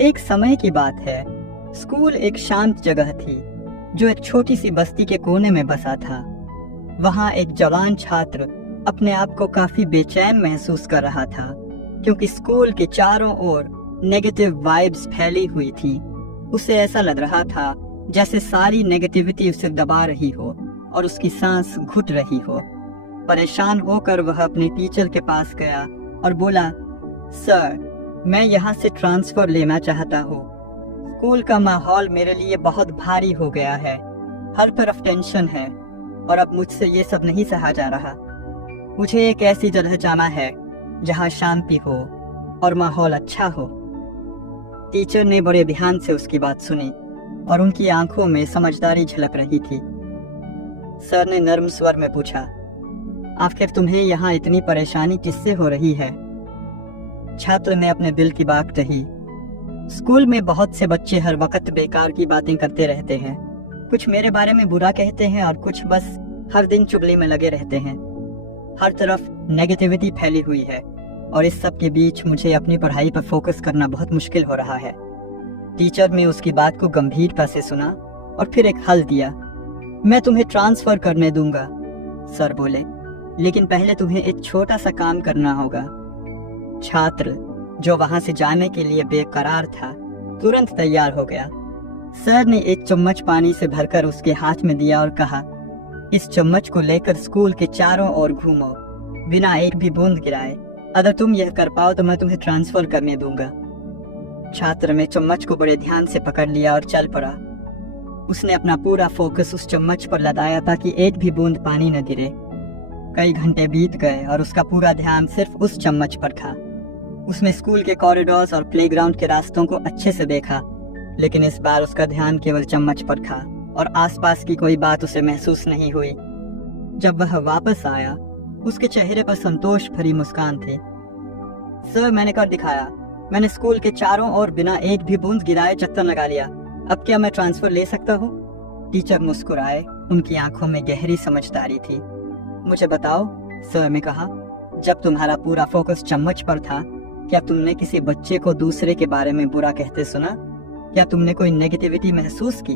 एक समय की बात है। स्कूल एक शांत जगह थी जो एक छोटी सी बस्ती के कोने में बसा था। वहाँ एक जवान छात्र अपने आप को काफी बेचैन महसूस कर रहा था, क्योंकि स्कूल के चारों ओर नेगेटिव वाइब्स फैली हुई थी। उसे ऐसा लग रहा था जैसे सारी नेगेटिविटी उसे दबा रही हो और उसकी सांस घुट रही हो। परेशान होकर वह अपने टीचर के पास गया और बोला, सर, मैं यहाँ से ट्रांसफर लेना चाहता हूँ। स्कूल का माहौल मेरे लिए बहुत भारी हो गया है। हर तरफ टेंशन है और अब मुझसे ये सब नहीं सहा जा रहा। मुझे एक ऐसी जगह जाना है जहाँ शांति हो और माहौल अच्छा हो। टीचर ने बड़े ध्यान से उसकी बात सुनी और उनकी आंखों में समझदारी झलक रही थी। सर ने नर्म स्वर में पूछा, आखिर तुम्हें यहाँ इतनी परेशानी किससे हो रही है? छात्र ने अपने दिल की बात कही। स्कूल में बहुत से बच्चे हर वक्त बेकार की बातें करते रहते हैं। कुछ मेरे बारे में बुरा कहते हैं और कुछ बस हर दिन चुगली में लगे रहते हैं। हर तरफ नेगेटिविटी फैली हुई है और इस सब के बीच मुझे अपनी पढ़ाई पर फोकस करना बहुत मुश्किल हो रहा है। टीचर ने उसकी बात को गंभीरता से सुना और फिर एक हल दिया। मैं तुम्हें ट्रांसफर करने दूंगा, सर बोले, लेकिन पहले तुम्हें एक छोटा सा काम करना होगा। छात्र, जो वहां से जाने के लिए बेकरार था, तुरंत तैयार हो गया। सर ने एक चम्मच पानी से भरकर उसके हाथ में दिया और कहा, इस चम्मच को लेकर स्कूल के चारों ओर घूमो, बिना एक भी बूंद गिराए। अगर तुम यह कर पाओ तो मैं तुम्हें ट्रांसफर करने दूंगा। छात्र ने चम्मच को बड़े ध्यान से पकड़ लिया और चल पड़ा। उसने अपना पूरा फोकस उस चम्मच पर लगाया ताकि एक भी बूंद पानी न गिरे। कई घंटे बीत गए और उसका पूरा ध्यान सिर्फ उस चम्मच पर था। उसने स्कूल के कॉरिडोर्स और प्लेग्राउंड के रास्तों को अच्छे से देखा, लेकिन इस बार उसका ध्यान केवल चम्मच पर था और आसपास की कोई बात उसे महसूस नहीं हुई। जब वह वापस आया, उसके चेहरे पर संतोष भरी मुस्कान थी। सर, मैंने कर दिखाया। मैंने स्कूल के चारों ओर बिना एक भी बूंद गिराए चक्कर लगा लिया। अब क्या मैं ट्रांसफर ले सकता हूँ? टीचर मुस्कुराए। उनकी आंखों में गहरी समझदारी थी। मुझे बताओ, सर ने कहा, जब तुम्हारा पूरा फोकस चम्मच पर था, क्या तुमने किसी बच्चे को दूसरे के बारे में बुरा कहते सुना? क्या तुमने कोई नेगेटिविटी महसूस की?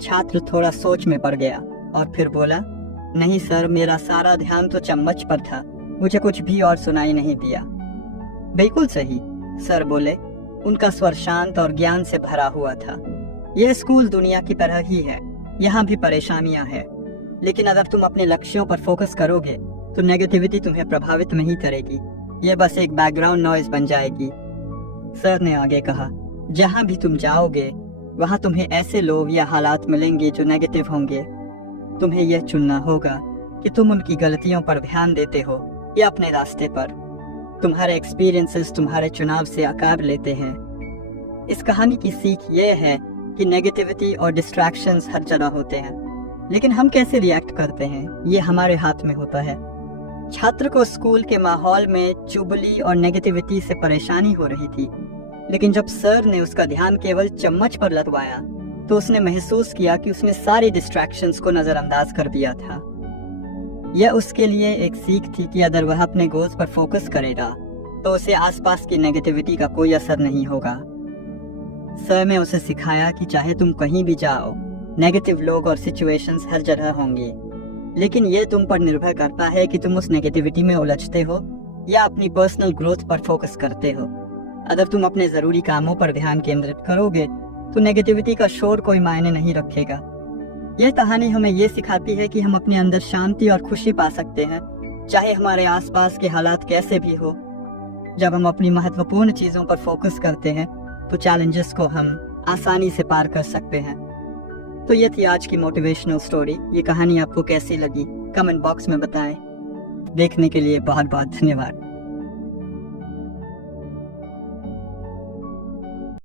छात्र थोड़ा सोच में पड़ गया और फिर बोला, नहीं सर, मेरा सारा ध्यान तो चम्मच पर था। मुझे कुछ भी और सुनाई नहीं दिया। बिल्कुल सही, सर बोले। उनका स्वर शांत और ज्ञान से भरा हुआ था। यह स्कूल दुनिया की तरह ही है। यहाँ भी परेशानियां हैं, लेकिन अगर तुम अपने लक्ष्यों पर फोकस करोगे तो नेगेटिविटी तुम्हें प्रभावित नहीं करेगी। यह बस एक बैकग्राउंड नॉइज बन जाएगी। सर ने आगे कहा, जहाँ भी तुम जाओगे वहाँ तुम्हें ऐसे लोग या हालात मिलेंगे जो नेगेटिव होंगे। तुम्हें यह चुनना होगा कि तुम उनकी गलतियों पर ध्यान देते हो या अपने रास्ते पर। तुम्हारे एक्सपीरियंसेस तुम्हारे चुनाव से आकार लेते हैं। इस कहानी की सीख ये है कि नेगेटिविटी और डिस्ट्रैक्शंस हर जगह होते हैं, लेकिन हम कैसे रिएक्ट करते हैं ये हमारे हाथ में होता है। छात्र को स्कूल के माहौल में चुगली और नेगेटिविटी से परेशानी हो रही थी, लेकिन जब सर ने उसका ध्यान केवल चम्मच पर लगवाया तो उसने महसूस किया कि उसने सारी डिस्ट्रैक्शंस को नजरअंदाज कर दिया था। यह उसके लिए एक सीख थी कि अगर वह अपने गोल्स पर फोकस करेगा तो उसे आसपास की नेगेटिविटी का कोई असर नहीं होगा। सर ने उसे सिखाया कि चाहे तुम कहीं भी जाओ, नेगेटिव लोग और सिचुएशंस हर जगह होंगे, लेकिन यह तुम पर निर्भर करता है कि तुम उस नेगेटिविटी में उलझते हो या अपनी पर्सनल ग्रोथ पर फोकस करते हो। अगर तुम अपने जरूरी कामों पर ध्यान केंद्रित करोगे तो नेगेटिविटी का शोर कोई मायने नहीं रखेगा। यह कहानी हमें यह सिखाती है कि हम अपने अंदर शांति और खुशी पा सकते हैं, चाहे हमारे आसपास के हालात कैसे भी हो। जब हम अपनी महत्वपूर्ण चीजों पर फोकस करते हैं तो चैलेंजेस को हम आसानी से पार कर सकते हैं। तो ये थी आज की मोटिवेशनल स्टोरी। ये कहानी आपको कैसी लगी कमेंट बॉक्स में बताएं। देखने के लिए बहुत बहुत धन्यवाद।